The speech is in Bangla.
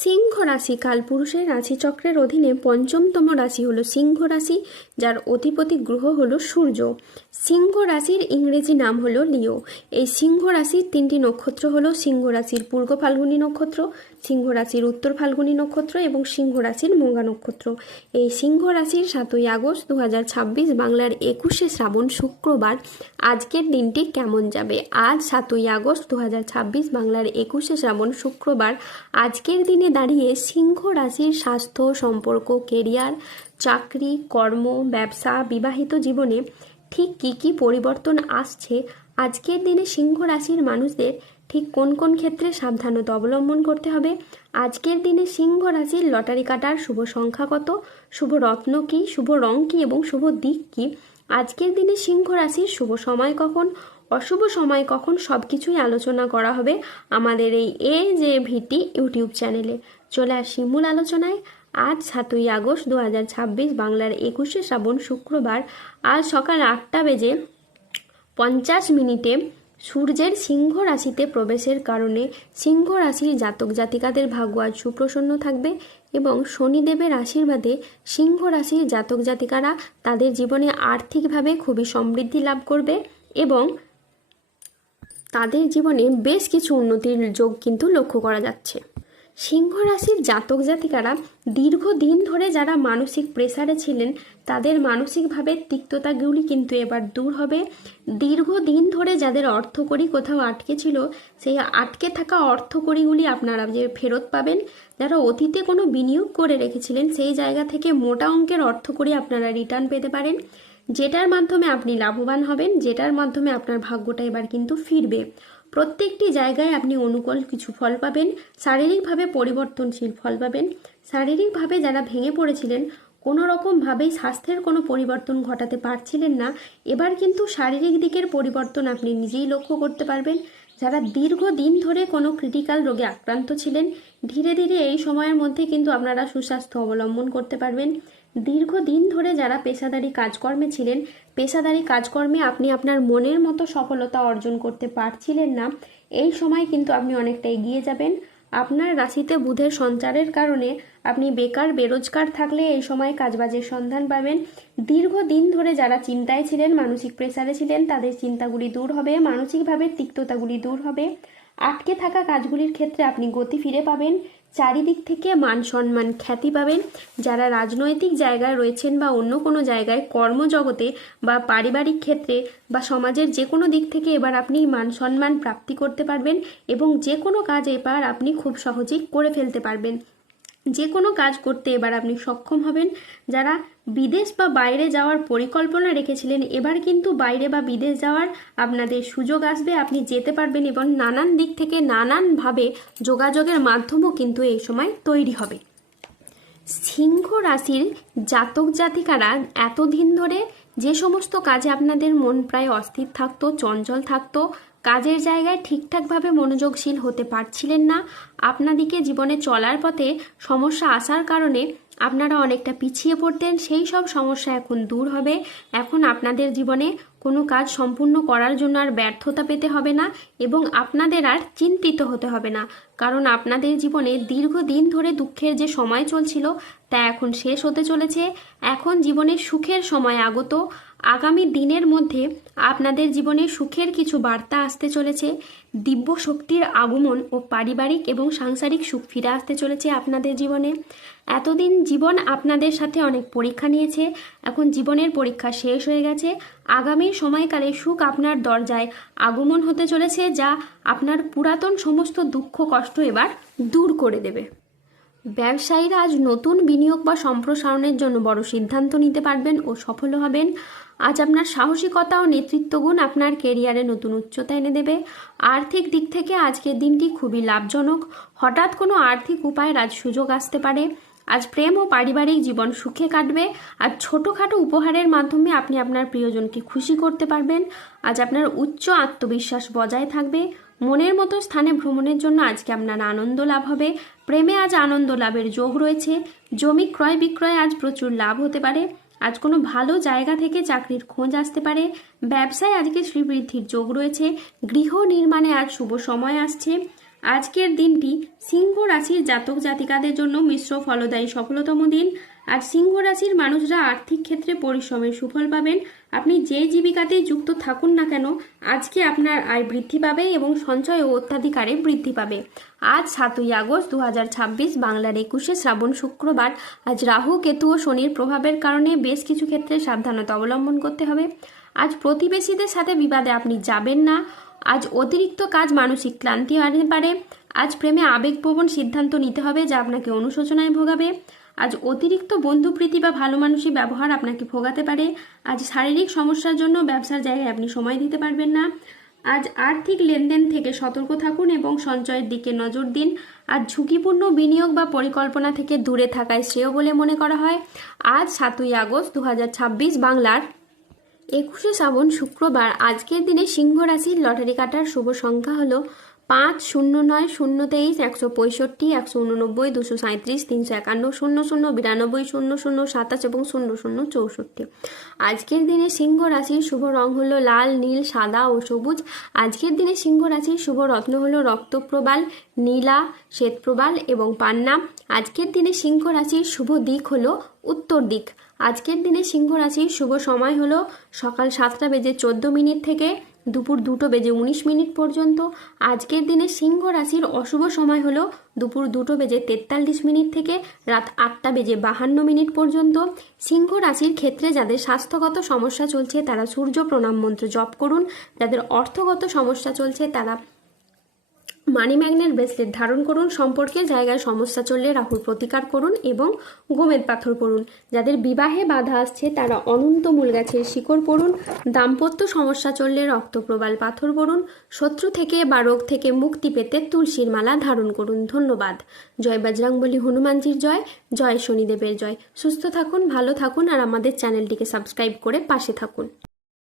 সিংহ রাশি কালপুরুষের রাশিচক্রের অধীনে পঞ্চমতম রাশি হলো সিংহ রাশি, যার অধিপতি গ্রহ হলো সূর্য। সিংহ রাশির ইংরেজি নাম হলো লিও। এই সিংহ রাশির তিনটি নক্ষত্র হলো সিংহ রাশির পূর্ব ফাল্গুনী নক্ষত্র, সিংহ রাশির উত্তর ফাল্গুনী নক্ষত্র এবং সিংহ রাশির মঘা নক্ষত্র। এই সিংহ রাশির 7ই আগস্ট 2026 বাংলার 21শে শ্রাবণ শুক্রবার আজকের দিনটি কেমন যাবে। আজ 7ই আগস্ট 2026 বাংলার 21শে শ্রাবণ শুক্রবার আজকের দিনে দাঁড়িয়ে সিংহ রাশির স্বাস্থ্য, সম্পর্ক, কেরিয়ার, চাকরি, কর্ম, ব্যবসা, বিবাহিত জীবনে ঠিক কী কী পরিবর্তন আসছে, আজকের দিনে সিংহ রাশির মানুষদের ঠিক কোন কোন ক্ষেত্রে সাবধানতা অবলম্বন করতে হবে, আজকের দিনে সিংহ রাশির লটারি কাটার শুভ সংখ্যা কত, শুভ রত্ন কী, শুভ রং কী এবং শুভ দিক কী, আজকের দিনে সিংহ রাশির শুভ সময় কখন, অশুভ সময় কখন, সব কিছুই আলোচনা করা হবে আমাদের এই যে ভিটি ইউটিউব চ্যানেলে। চলে আসি মূল আলোচনায়। আজ 7ই আগস্ট 2026 বাংলার 21শে শ্রাবণ শুক্রবার আজ সকাল 8:50 সূর্যের সিংহ রাশিতে প্রবেশের কারণে সিংহ রাশির জাতক জাতিকাদের ভাগ্য আজ সুপ্রসন্ন থাকবে এবং শনিদেবের আশীর্বাদে সিংহ রাশির জাতক জাতিকারা তাদের জীবনে আর্থিকভাবে খুবই সমৃদ্ধি লাভ করবে এবং তাদের জীবনে বেশ কিছু উন্নতির যোগ কিন্তু লক্ষ্য করা যাচ্ছে। সিংহ রাশির জাতক জাতিকারা দীর্ঘদিন ধরে যারা মানসিক প্রেসারে ছিলেন তাদের মানসিকভাবে তিক্ততাগুলি কিন্তু এবার দূর হবে। দীর্ঘদিন ধরে যাদের অর্থকড়ি কোথাও আটকে ছিল সেই আটকে থাকা অর্থকড়িগুলি আপনারা যে ফেরত পাবেন। যারা অতীতে কোনো বিনিয়োগ করে রেখেছিলেন সেই জায়গা থেকে মোটা অঙ্কের অর্থকড়ি আপনারা রিটার্ন পেতে পারেন, যেটার মাধ্যমে আপনি লাভবান হবেন, যেটার মাধ্যমে আপনার ভাগ্যটা এবার কিন্তু ফিরবে। প্রত্যেকটি জায়গায় আপনি অনুকূল কিছু ফল পাবেন, শারীরিকভাবে পরিবর্তনশীল ফল পাবেন। শারীরিকভাবে যারা ভেঙে পড়েছিলেন, কোনো রকমভাবেই স্বাস্থ্যের কোনো পরিবর্তন ঘটাতে পারছিলেন না, এবার কিন্তু শারীরিক দিকের পরিবর্তন আপনি নিজেই লক্ষ্য করতে পারবেন। যারা দীর্ঘদিন ধরে কোনো ক্রিটিক্যাল রোগে আক্রান্ত ছিলেন, ধীরে ধীরে এই সময়ের মধ্যে কিন্তু আপনারা সুস্বাস্থ্য অবলম্বন করতে পারবেন। দীর্ঘদিন ধরে যারা পেশাদারি কাজকর্মে ছিলেন, পেশাদারি কাজকর্মে আপনি আপনার মনের মতো সফলতা অর্জন করতে পারছিলেন না, এই সময় কিন্তু আপনি অনেকটা এগিয়ে যাবেন। আপনার রাশিতে বুধের সঞ্চারের কারণে আপনি বেকার বেরোজগার থাকলে এই সময় কাজবাজের সন্ধান পাবেন। দীর্ঘদিন ধরে যারা চিন্তায় ছিলেন, মানসিক প্রেসারে ছিলেন, তাদের চিন্তাগুলি দূর হবে, মানসিকভাবে তিক্ততাগুলি দূর হবে। আটকে থাকা কাজগুলির ক্ষেত্রে আপনি গতি ফিরে পাবেন। চারিদিক থেকে মান সম্মান খ্যাতি পাবেন। যারা রাজনৈতিক জায়গায় রয়েছেন বা অন্য কোনো জায়গায় কর্মজগতে বা পারিবারিক ক্ষেত্রে বা সমাজের যে কোনো দিক থেকে এবার আপনি মান সম্মান প্রাপ্তি করতে পারবেন এবং যে কোনো কাজ এবার আপনি খুব সহজেই করে ফেলতে পারবেন। যে কোনো কাজ করতে এবার আপনি সক্ষম হবেন। যারা বিদেশ বা বাইরে যাওয়ার পরিকল্পনা রেখেছিলেন, এবার কিন্তু বাইরে বা বিদেশ যাওয়ার আপনাদের সুযোগ আসবে, আপনি যেতে পারবেন এবং নানান দিক থেকে নানানভাবে যোগাযোগের মাধ্যমও কিন্তু এই সময় তৈরি হবে। সিংহ রাশির জাতক জাতিকারা এতদিন ধরে যে সমস্ত কাজে আপনাদের মন প্রায় অস্থির থাকতো, চঞ্চল থাকতো, কাজের জায়গায় ঠিকঠাকভাবে মনোযোগশীল হতে পারছিলেন না, আপনাদিকে জীবনে চলার পথে সমস্যা আসার কারণে আপনারা অনেকটা পিছিয়ে পড়তেন, সেই সব সমস্যা এখন দূর হবে। এখন আপনাদের জীবনে কোনো কাজ সম্পূর্ণ করার জন্য আর ব্যর্থতা পেতে হবে না এবং আপনাদের আর চিন্তিত হতে হবে না, কারণ আপনাদের জীবনে দীর্ঘদিন ধরে দুঃখের যে সময় চলছিল তা এখন শেষ হতে চলেছে। এখন জীবনে সুখের সময় আগত। আগামী দিনের মধ্যে আপনাদের জীবনে সুখের কিছু বার্তা আসতে চলেছে। দিব্য শক্তির আগমন ও পারিবারিক এবং সাংসারিক সুখ ফিরে আসতে চলেছে আপনাদের জীবনে। এতদিন জীবন আপনাদের সাথে অনেক পরীক্ষা নিয়েছে, এখন জীবনের পরীক্ষা শেষ হয়ে গেছে। আগামী সময়কালে সুখ আপনার দরজায় আগমন হতে চলেছে, যা আপনার পুরাতন সমস্ত দুঃখ কষ্ট এবার দূর করে দেবে। ব্যবসায়ীরা আজ নতুন বিনিয়োগ বা সম্প্রসারণের জন্য বড় সিদ্ধান্ত নিতে পারবেন ও সফল হবেন। আজ আপনার সাহসিকতা ও নেতৃত্বগুণ আপনার কেরিয়ারে নতুন উচ্চতা এনে দেবে। আর্থিক দিক থেকে আজকের দিনটি খুবই লাভজনক। হঠাৎ কোনো আর্থিক উপায়ের আজ সুযোগ আসতে পারে। আজ প্রেম ও পারিবারিক জীবন সুখে কাটবে। আজ ছোটোখাটো উপহারের মাধ্যমে আপনি আপনার প্রিয়জনকে খুশি করতে পারবেন। আজ আপনার উচ্চ আত্মবিশ্বাস বজায় থাকবে। মনের মতো স্থানে ভ্রমণের জন্য আজকে আপনার আনন্দ লাভ হবে। প্রেমে আজ আনন্দ লাভের যোগ রয়েছে। জমি ক্রয় বিক্রয়ে আজ প্রচুর লাভ হতে পারে। আজ কোনো ভালো জায়গা থেকে চাকরির খোঁজ আসতে পারে। ব্যবসায় আজকে শ্রীবৃদ্ধির যোগ রয়েছে। গৃহ নির্মাণে আজ শুভ সময় আসছে। আজকের দিনটি সিংহ রাশির জাতক জাতিকাদের জন্য মিশ্র ফলদায়ী সফলতম দিন। আর সিংহ রাশির মানুষরা আর্থিক ক্ষেত্রে পরিশ্রমের সুফল পাবেন। আপনি যে জীবিকাতেই যুক্ত থাকুন না কেন, আজকে আপনার আয় বৃদ্ধি পাবে এবং সঞ্চয় ও অত্যাধিকারে বৃদ্ধি পাবে। আজ 7ই আগস্ট 2026, বাংলার 21শে শ্রাবণ, শুক্রবার। আজ রাহু, কেতু ও শনির প্রভাবের কারণে বেশ কিছু ক্ষেত্রে সাবধানতা অবলম্বন করতে হবে। আজ প্রতিবেশীদের সাথে বিবাদে আপনি যাবেন না। আজ অতিরিক্ত কাজ মানসিক ক্লান্তি আনতে পারে। আজ প্রেমে আবেগপ্রবণ সিদ্ধান্ত নিতে হবে যা আপনাকে অনুশোচনায় ভোগাবে। আজ অতিরিক্ত বন্ধুপ্রীতি বা ভালো মানুষই ব্যবহার আপনাকে ভোগাতে পারে। আজ শারীরিক সমস্যার জন্য ব্যবসার জায়গায় আপনি সময় দিতে পারবেন না। আজ আর্থিক লেনদেন থেকে সতর্ক থাকুন এবং সঞ্চয়ের দিকে নজর দিন। আজ ঝুঁকিপূর্ণ বিনিয়োগ বা পরিকল্পনা থেকে দূরে থাকাই শ্রেয় বলে মনে করা হয়। আজ 7ই আগস্ট 2026, বাংলার 21শে শ্রাবণ, শুক্রবার। আজকের দিনে সিংহ রাশির লটারি কাটার শুভ সংখ্যা হলো 5, 09, 023, 165, 189, 237, 351, 00, 92, 00, 27 এবং 00, 64। আজকের দিনে সিংহ রাশির শুভ রং হলো লাল, নীল, সাদা ও সবুজ। আজকের দিনে সিংহ রাশির শুভ রত্ন হলো রক্তপ্রবাল, নীলা, শ্বেতপ্রবাল এবং পান্না। আজকের দিনে সিংহ রাশির শুভ দিক হলো উত্তর দিক। আজকের দিনে সিংহ রাশির শুভ সময় হলো সকাল 7টা বেজে 14 মিনিট থেকে দুপুর 2টো বেজে 19 মিনিট পর্যন্ত। আজকের দিনে সিংহ রাশির অশুভ সময় হলো দুপুর 2টো বেজে 43 মিনিট থেকে রাত 8টা বেজে 52 মিনিট পর্যন্ত। সিংহ রাশির ক্ষেত্রে যাদের স্বাস্থ্যগত সমস্যা চলছে তারা সূর্য প্রণাম মন্ত্র জপ করুন। যাদের অর্থগত সমস্যা চলছে তারা মানি ম্যাগনেট ব্রেসলেট ধারণ করুন। সম্পর্কের জায়গায় সমস্যা চললে রাহুর প্রতিকার করুন এবং গোমেদ পাথর পড়ুন। যাদের বিবাহে বাধা আসছে তারা অনন্ত মূল গাছের শিকড় পড়ুন। দাম্পত্য সমস্যা চললে রক্তপ্রবাল পাথর পড়ুন। শত্রু থেকে বা রোগ থেকে মুক্তি পেতে তুলসীর মালা ধারণ করুন। ধন্যবাদ। জয় বজরংবলী হনুমানজির জয়, জয় শনিদেবের জয়। সুস্থ থাকুন, ভালো থাকুন আর আমাদের চ্যানেলটিকে সাবস্ক্রাইব করে পাশে থাকুন।